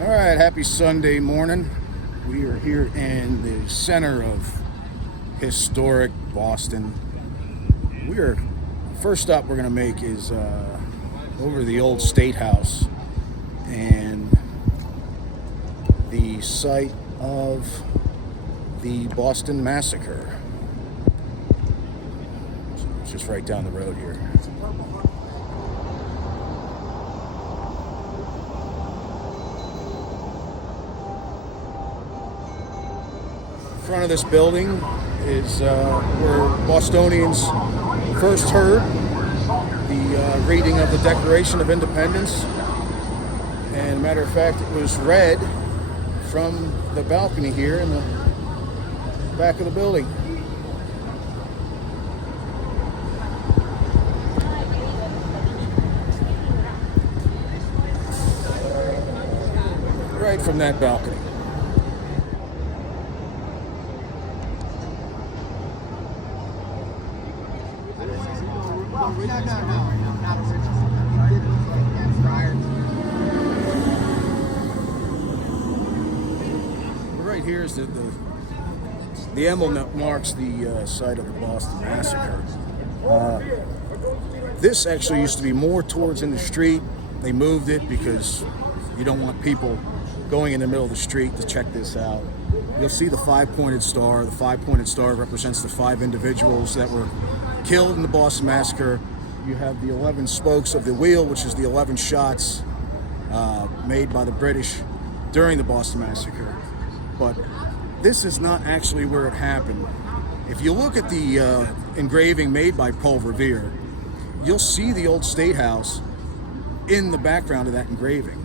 All right, happy Sunday morning. We are here in the center of historic Boston. First stop we're going to make is over the old State House and the site of the Boston Massacre. So it's just right down the road here. In front of this building is where Bostonians first heard the reading of the Declaration of Independence. And matter of fact, it was read from the balcony here in the back of the building. Right from that balcony. No, not original. It did look like that prior to. Right here is the emblem that marks the site of the Boston Massacre. This actually used to be more towards in the street. They moved it because you don't want people going in the middle of the street to check this out. You'll see the five-pointed star. The five-pointed star represents the 5 individuals that were killed in the Boston Massacre. You have the 11 spokes of the wheel, which is the 11 shots made by the British during the Boston Massacre. But this is not actually where it happened. If you look at the engraving made by Paul Revere, you'll see the old State House in the background of that engraving.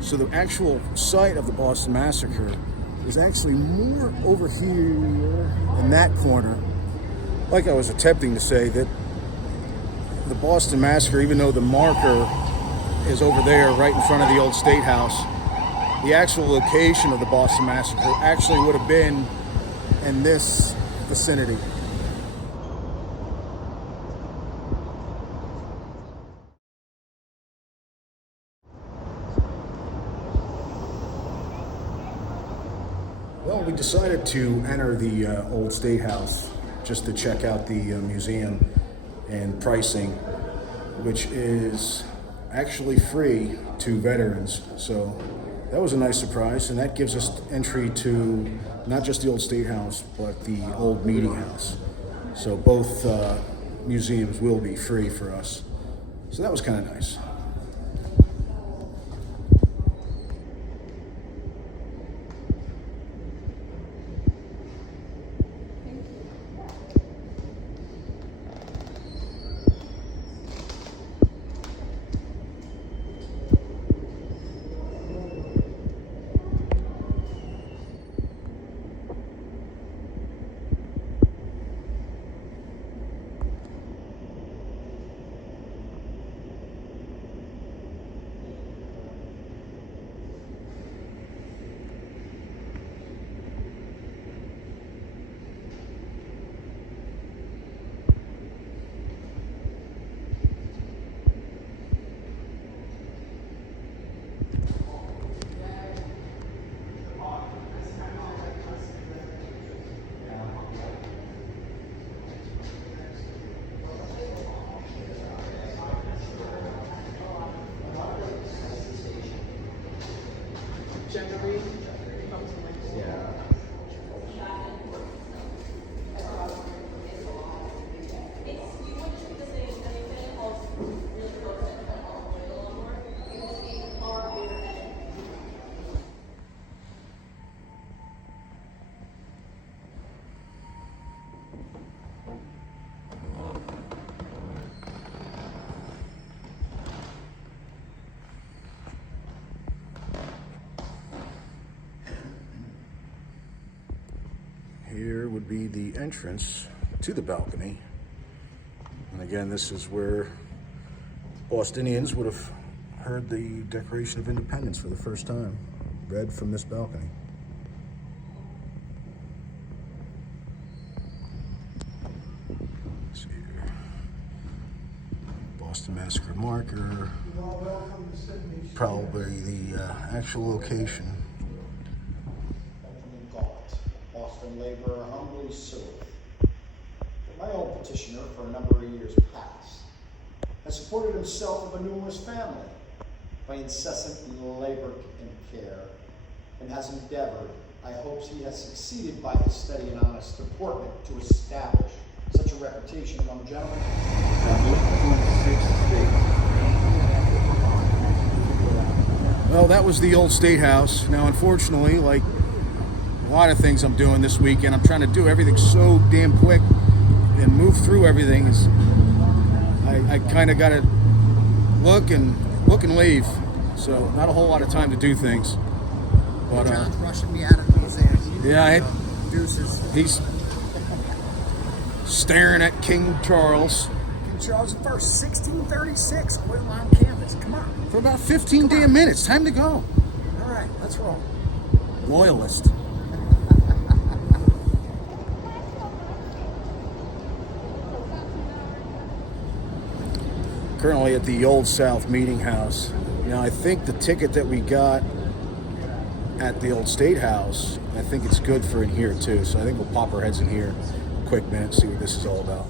So the actual site of the Boston Massacre is actually more over here in that corner. Like I was attempting to say, that the Boston Massacre, even though the marker is over there right in front of the old State House, the actual location of the Boston Massacre actually would have been in this vicinity. Well, we decided to enter the old State House just to check out the museum and pricing, which is actually free to veterans. So that was a nice surprise, and that gives us entry to not just the old State House, but the old Meeting House. So both museums will be free for us. So that was kind of nice. Here would be the entrance to the balcony. And again, this is where Bostonians would have heard the Declaration of Independence for the first time, read from this balcony. Let's see here. Boston Massacre marker. Probably the actual location. Boston laborer humbly sueth. My own petitioner for a number of years past has supported himself of a numerous family by incessant labor and care, and has endeavored, I hope he has succeeded by his steady and honest deportment to establish such a reputation among gentlemen. Well, that was the old State House. Now, unfortunately, like a lot of things I'm doing this weekend, I'm trying to do everything so damn quick and move through everything. I kind of got to look and leave. So not a whole lot of time to do things. But John's rushing me out of the museum. yeah, Deuces. he's staring at King Charles King Charles I, 1636, oil on canvas. Come on. for about 15 damn minutes. Time to go. All right, let's roll. Loyalist. Currently at the Old South Meeting House. Now, I think the ticket that we got at the Old State House, I think it's good for in here too. So I think we'll pop our heads in here a quick minute, see what this is all about.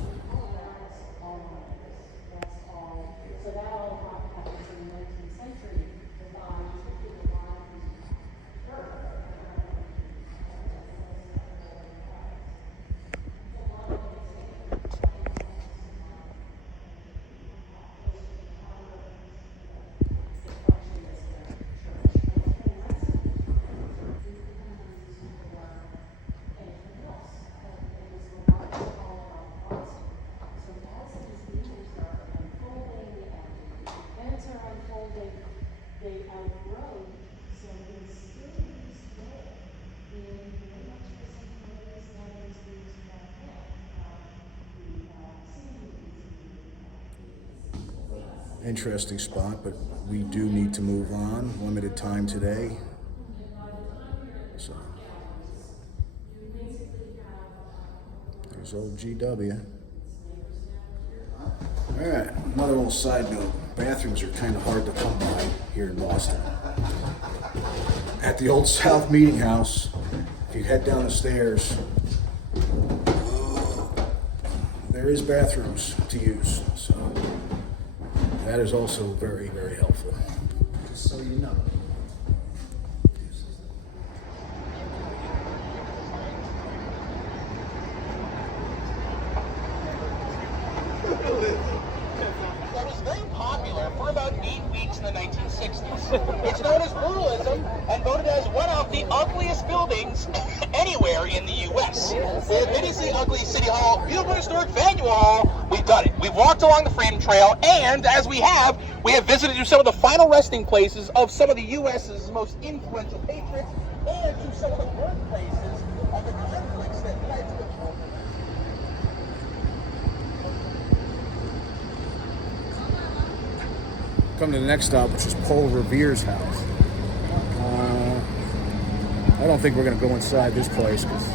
Interesting spot, but we do need to move on. Limited time today. So there's old GW. All right, another little side note. Bathrooms are kind of hard to come by here in Boston. At the Old South Meeting House, if you head down the stairs, there is bathrooms to use. So that is also very, very helpful. Just so you know. That was very popular for about 8 weeks in the 1960s. It's known as brutalism and voted as one of the ugliest buildings anywhere in the U.S. The admittedly ugly City Hall, beautiful historic Faneuil Hall, we've done it. We've walked along the Freedom Trail, and as we have visited to some of the final resting places of some of the U.S.'s most influential patriots, and to some of the birthplaces of the conflicts that led to the Come to the next stop, which is Paul Revere's house. I don't think we're going to go inside this place because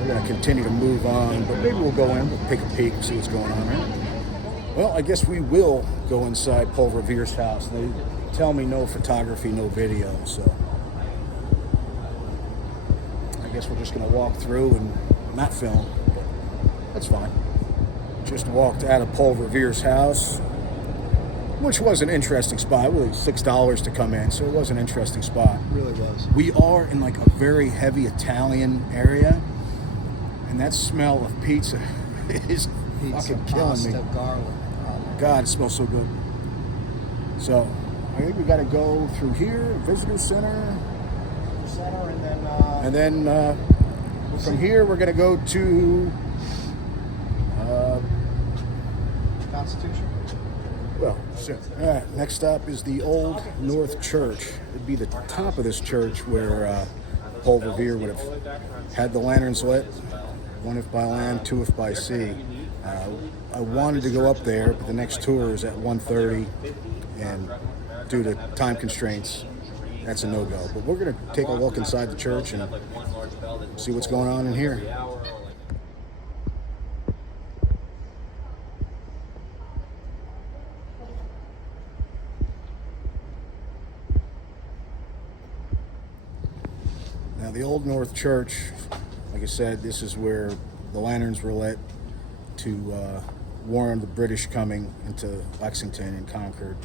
we're going to continue to move on, but maybe we'll go in, we'll take a peek and see what's going on, right? Well, I guess we will go inside Paul Revere's house. They tell me no photography, no video, so I guess we're just going to walk through and not film, but that's fine. Just walked out of Paul Revere's house, which was an interesting spot. Really, $6 to come in, so it was an interesting spot. It really was. We are in like a very heavy Italian area, and that smell of pizza is fucking killing me. Garlic. God, it smells so good. So, I think we got to go through here, visitor center, And then, and then from here we're going to go to Constitution. well, sure. All right, next stop is the Old North Church. It'd be the top of this church where Paul Revere would have had the lanterns lit, one if by land, two if by sea. I wanted to go up there, but the next tour is at 1:30, and due to time constraints, that's a no-go. But we're going to take a look inside the church and see what's going on in here. Now the Old North Church, like I said, this is where the lanterns were lit to warn the British coming into Lexington and Concord.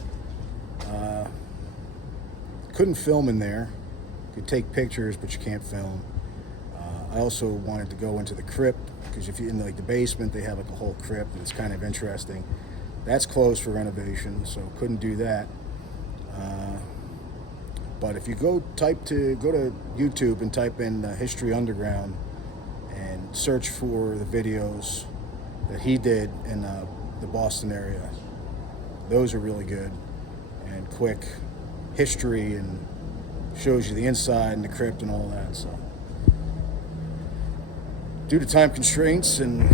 Couldn't film in there. Could take pictures, but you can't film. I also wanted to go into the crypt, because if you're in like the basement, they have like a whole crypt, and it's kind of interesting. That's closed for renovation, so couldn't do that. But if you go to YouTube and type in History Underground and search for the videos that he did in the Boston area, those are really good and quick history, and shows you the inside and the crypt and all that. So due to time constraints and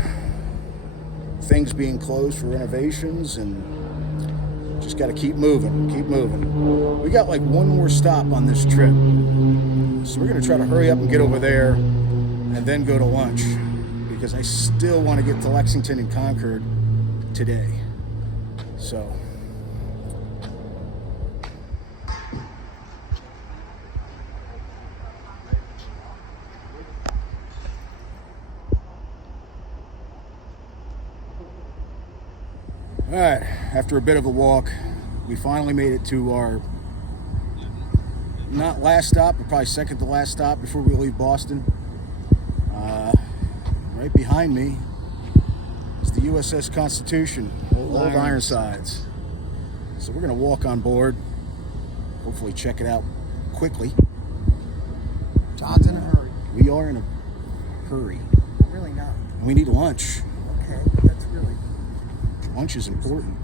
things being closed for renovations, and just got to keep moving. We got like one more stop on this trip, so we're going to try to hurry up and get over there and then go to lunch, because I still want to get to Lexington and Concord today. So all right, after a bit of a walk, we finally made it to our not last stop, but probably second to last stop before we leave Boston. Right behind me is the USS Constitution, Old Ironsides. So we're going to walk on board, hopefully check it out quickly. John's in a hurry. We are in a hurry. Really not. We need lunch. Okay, that's really... Lunch is important.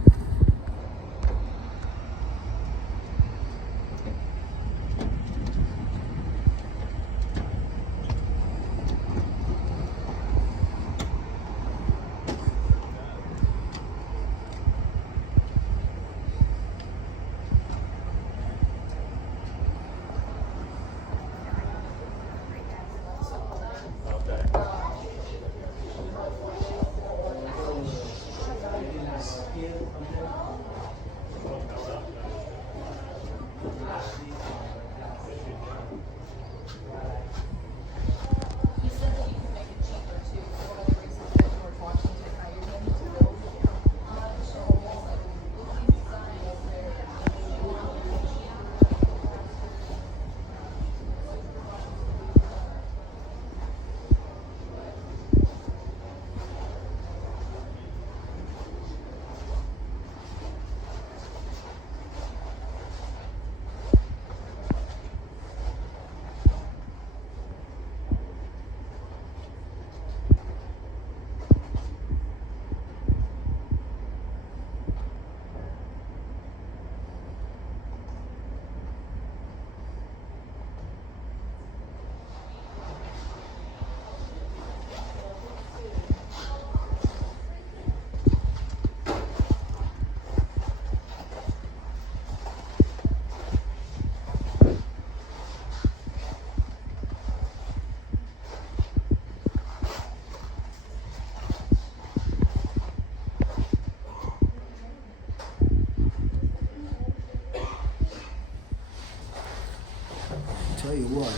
Tell you what,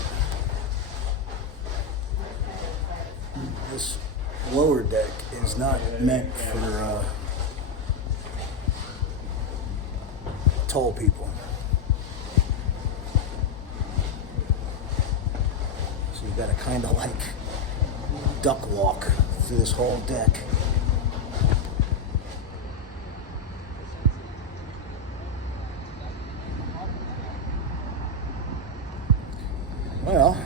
this lower deck is not meant for tall people. So you gotta kind of like duck walk through this whole deck. Well,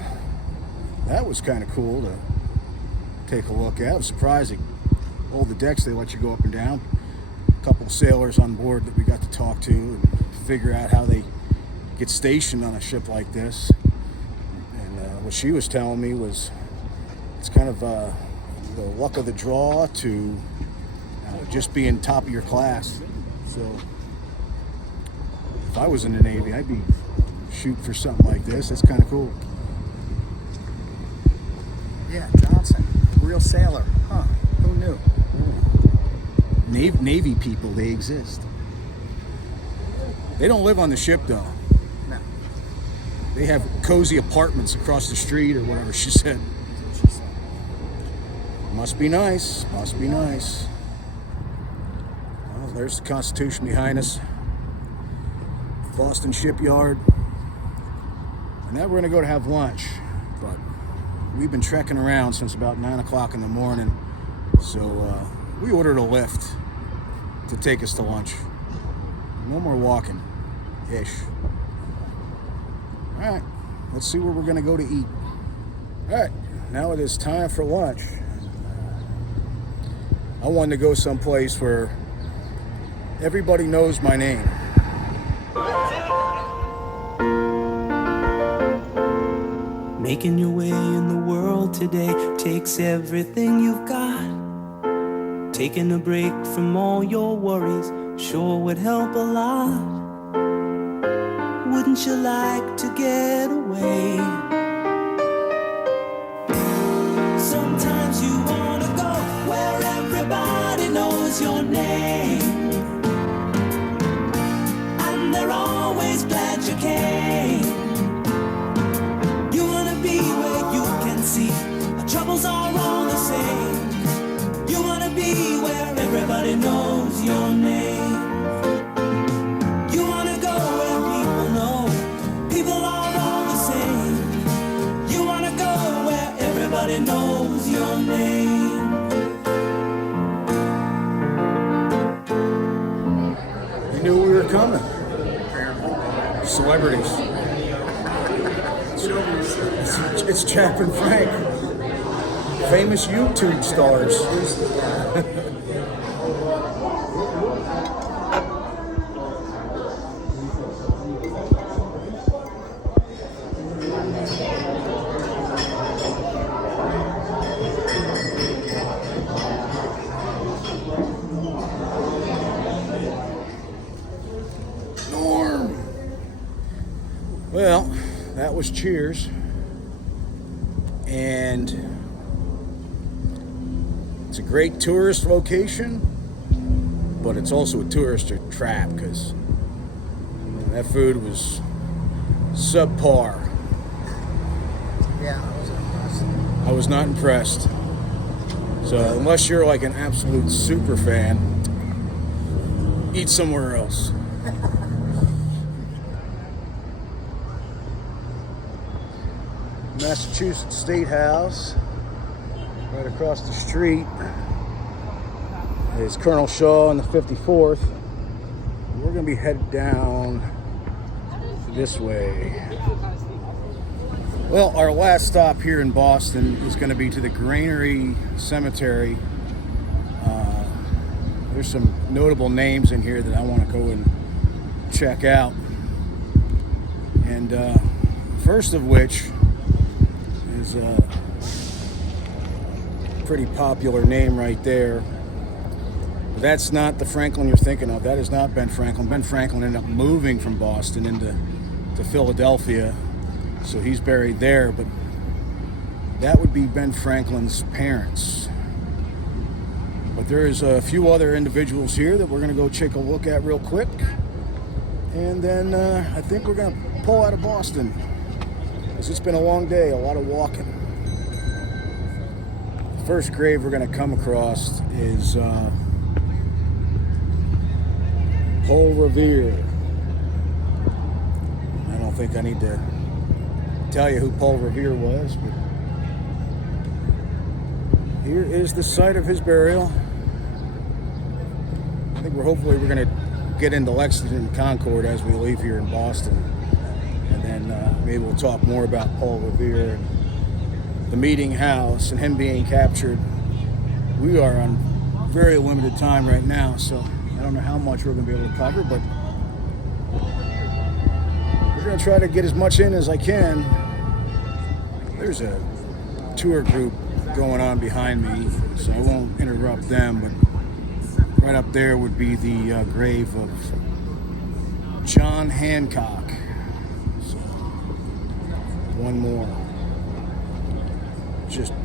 that was kind of cool to take a look at. It was surprising. All the decks, they let you go up and down. A couple sailors on board that we got to talk to and figure out how they get stationed on a ship like this. And what she was telling me was it's kind of the luck of the draw to just being top of your class. So if I was in the Navy, I'd be shooting for something like this. It's kind of cool. Yeah, Johnson, real sailor. Huh, who knew? Navy people, they exist. They don't live on the ship though. No. They have cozy apartments across the street or whatever she said. Must be nice. Must be nice. Well, there's the Constitution behind us. Boston Shipyard. And now we're going to go to have lunch. But we've been trekking around since about 9 o'clock in the morning. So we ordered a Lyft to take us to lunch. No more walking-ish. All right, let's see where we're going to go to eat. All right, now it is time for lunch. I wanted to go someplace where everybody knows my name. Making your way in the world today takes everything you've got. Taking a break from all your worries sure would help a lot. Wouldn't you like to get away? Sometimes you wanna go where everybody knows your name, and they're always glad you came. You wanna be where you can see our troubles are all the same. You wanna be where everybody knows your name. You wanna go where people know people are all the same. You wanna go where everybody knows your name. You knew we were coming. Celebrities. It's Jack and Frank. Famous YouTube stars. Norm. Well, that was Cheers. And it's a great tourist location, but it's also a tourist trap because that food was subpar. Yeah, I was impressed. I was not impressed. So unless you're like an absolute super fan, eat somewhere else. Massachusetts State House, right across the street is Colonel Shaw and the 54th. We're going to be headed down this way. Well, our last stop here in Boston is going to be to the Granary Cemetery. There's some notable names in here that I want to go and check out. And first of which is a pretty popular name right there. But that's not the Franklin you're thinking of. That is not Ben Franklin. Ben Franklin ended up moving from Boston into Philadelphia, so he's buried there. But that would be Ben Franklin's parents. But there's a few other individuals here that we're going to go take a look at real quick. And then I think we're going to pull out of Boston. It's been a long day, a lot of walking. The first grave we're going to come across is Paul Revere. I don't think I need to tell you who Paul Revere was, but here is the site of his burial. I think hopefully we're going to get into Lexington and Concord as we leave here in Boston. And then maybe we'll talk more about Paul Revere and the meeting house and him being captured. We are on very limited time right now, so I don't know how much we're going to be able to cover, but we're going to try to get as much in as I can. There's a tour group going on behind me, so I won't interrupt them, but right up there would be the grave of John Hancock. One more. Just, I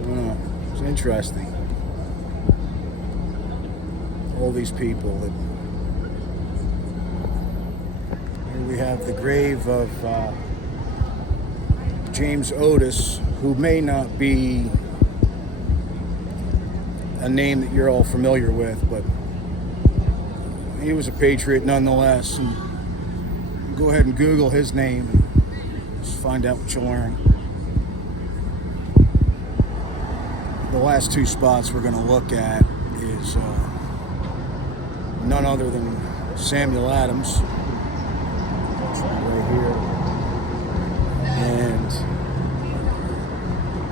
don't know, it's interesting. All these people that, here we we have the grave of James Otis, who may not be a name that you're all familiar with, but he was a patriot nonetheless. And go ahead and Google his name and just find out what you learn. The last two spots we're going to look at is none other than Samuel Adams, right here, and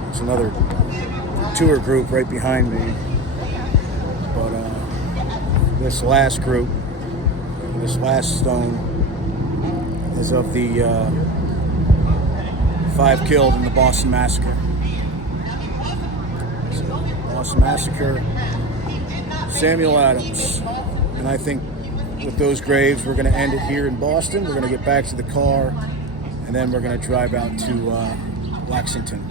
there's another tour group right behind me. But this last group, this last stone, is of the 5 killed in the Boston Massacre. So, Boston Massacre, Samuel Adams. And I think with those graves, we're going to end it here in Boston. We're going to get back to the car, and then we're going to drive out to Lexington.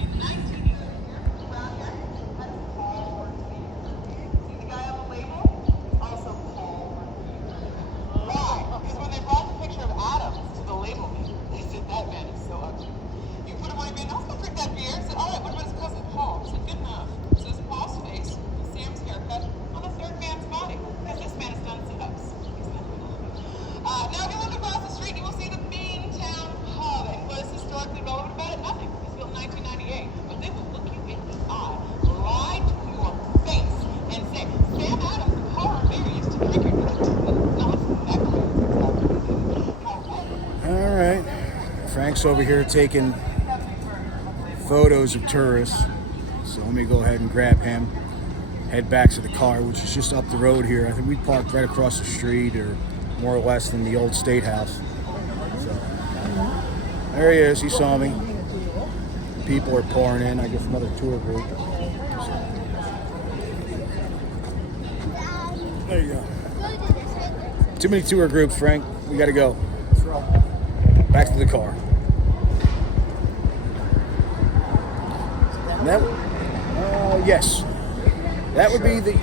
Frank's over here taking photos of tourists, so let me go ahead and grab him, head back to the car, which is just up the road here. I think we parked right across the street, or more or less than the old State House. So, there he is, he saw me. People are pouring in, I guess another tour group. So, there you go. Too many tour groups, Frank. We gotta go. Back to the car. And that, yes, that would be the.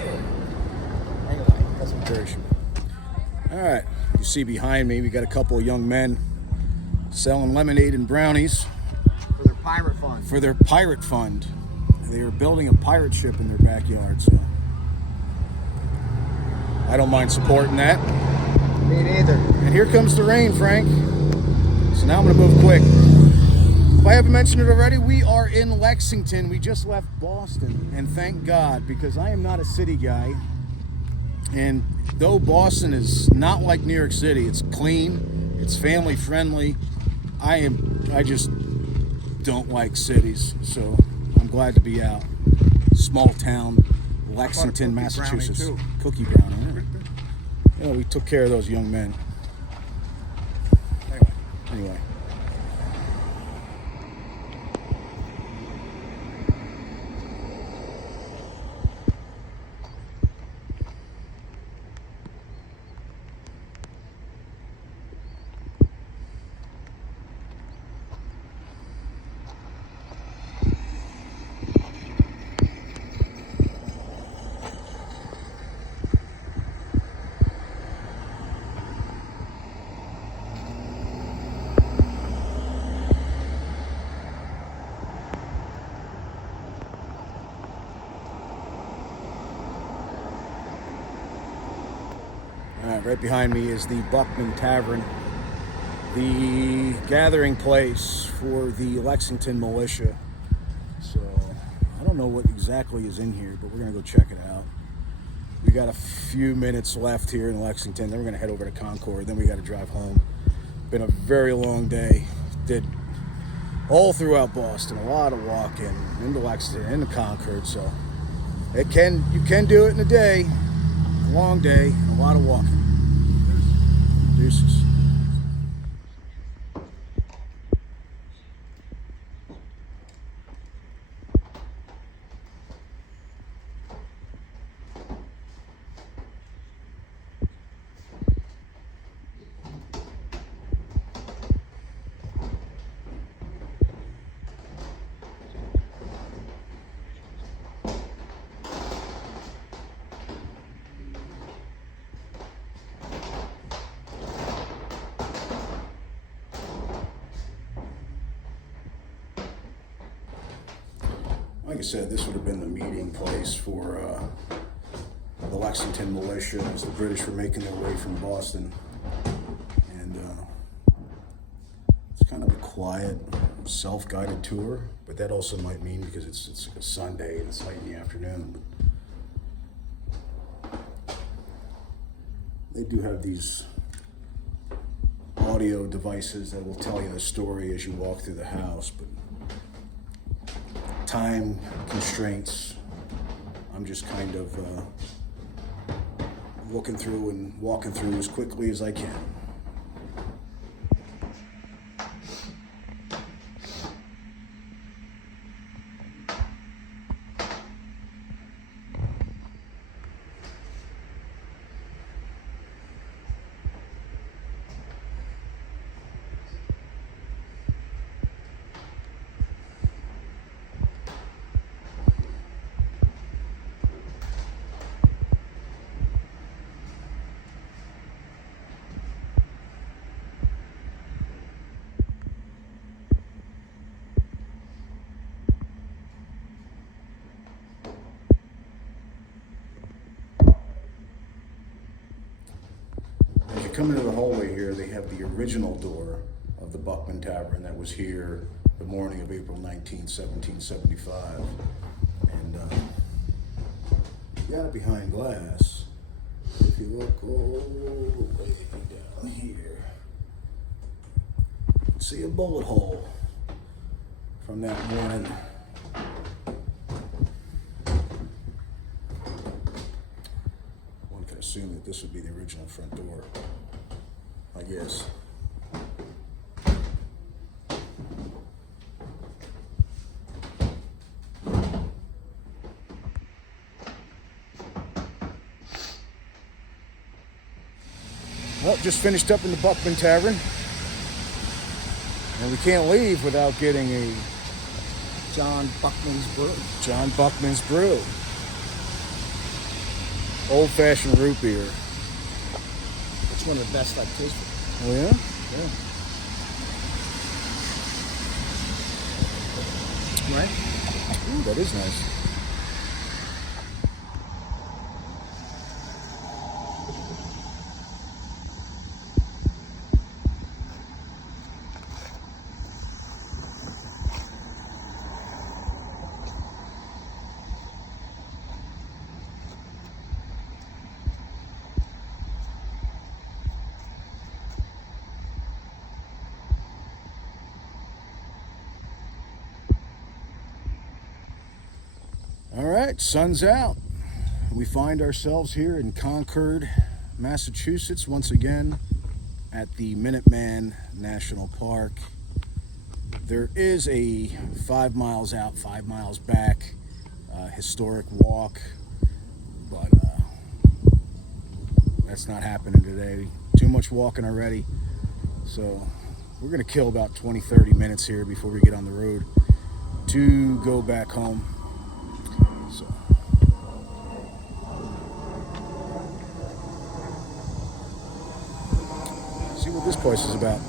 All right, you see behind me, we got a couple of young men selling lemonade and brownies For their pirate fund. for their pirate fund. They are building a pirate ship in their backyard, so I don't mind supporting that. Me neither. And here comes the rain, Frank. So now I'm going to move quick. If I haven't mentioned it already, we are in Lexington. We just left Boston, and thank God, because I am not a city guy. And though Boston is not like New York City, it's clean, it's family friendly. I just don't like cities, so I'm glad to be out. Small town, Lexington, Massachusetts. Cookie brownie. Yeah, we took care of those young men. Anyway. Right behind me is the Buckman Tavern, the gathering place for the Lexington militia. So I don't know what exactly is in here, but we're gonna go check it out. We got a few minutes left here in Lexington, then we're gonna head over to Concord, then we gotta drive home. Been a very long day. Did all throughout Boston, a lot of walking into Lexington, into Concord, so you can do it in a day. A long day, a lot of walking. Deuces. Like I said, this would have been the meeting place for the Lexington militia as the British were making their way from Boston. And it's kind of a quiet, self-guided tour, but that also might mean because it's like a Sunday and it's late in the afternoon. They do have these audio devices that will tell you the story as you walk through the house, but time constraints, I'm just kind of looking through and walking through as quickly as I can. As you come into the hallway here, they have the original door of the Buckman Tavern that was here the morning of April 19th, 1775. And you got it behind glass. If you look all the way down here, you can see a bullet hole from that morning. One can assume that this would be the original front door, I guess. Well, just finished up in the Buckman Tavern, and we can't leave without getting a John Buckman's Brew. John Buckman's Brew. Old-fashioned root beer. It's one of the best I've tasted. Oh yeah? Yeah. Right? Ooh, that is nice. All right, sun's out. We find ourselves here in Concord, Massachusetts, once again at the Minuteman National Park. There is a 5 miles out, 5 miles back historic walk, but that's not happening today. Too much walking already. So we're gonna kill about 20-30 minutes here before we get on the road to go back home. So see what this place is about.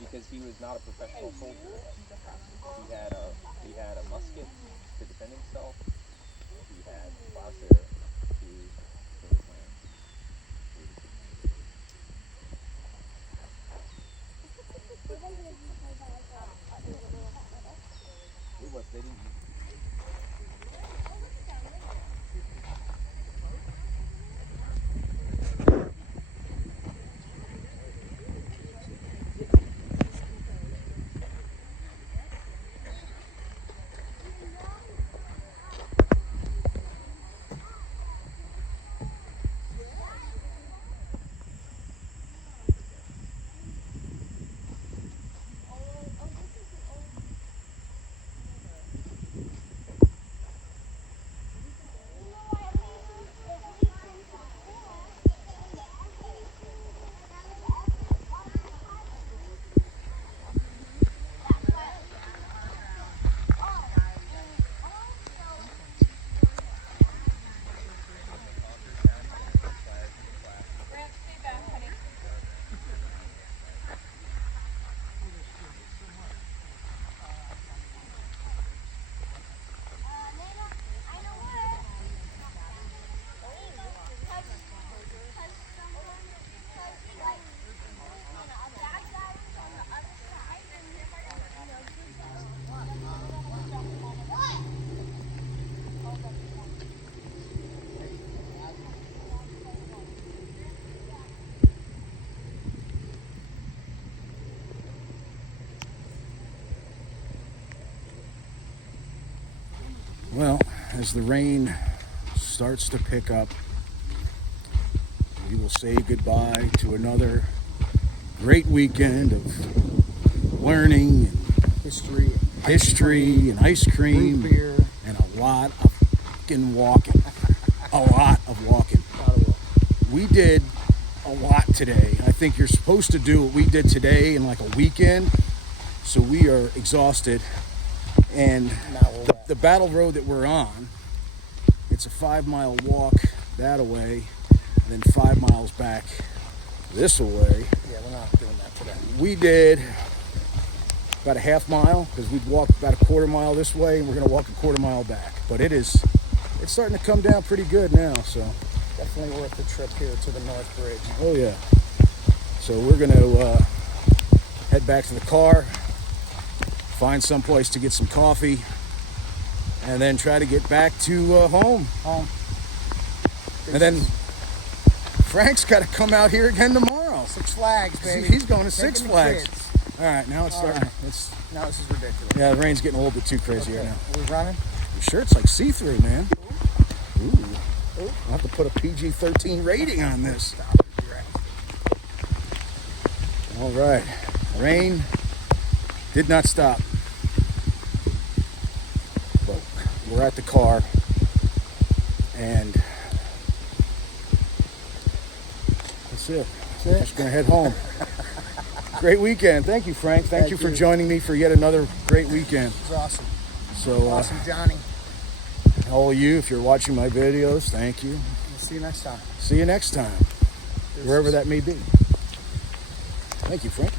Because he was not a professional soldier. He had a musket to defend himself. He had lots of They didn't. Well, as the rain starts to pick up, we will say goodbye to another great weekend of learning and history and ice cream Root beer. and a lot of fucking walking. A lot of walking. We did a lot today. I think you're supposed to do what we did today in like a weekend. So we are exhausted. And the battle road that we're on, it's a 5-mile walk that way, and then 5 miles back this way. Yeah, we're not doing that today. We did about a half mile because we'd walk about a quarter mile this way, and we're going to walk a quarter mile back. But it's starting to come down pretty good now. So Definitely worth the trip here to the North Bridge. oh yeah. So we're going to head back to the car, find some place to get some coffee, and then try to get back to home. And then Frank's got to come out here again tomorrow. Six Flags, baby. He's going to Six Taking the Flags. kids. All right, now it's starting. right. It's, Now this is ridiculous. yeah, the rain's getting a little bit too crazy right now. Are we running? Your shirt's like see-through, man. Ooh. I'll have to put a PG-13 rating on this. All right. Rain did not stop. But we're at the car, and that's it. Just gonna head home. Great weekend. Thank you, Frank. Thank you for joining me for yet another great weekend. It's awesome. So, Awesome, Johnny. all of you, if you're watching my videos, thank you. We'll see you next time. See you next time, wherever that may be. Thank you, Frank.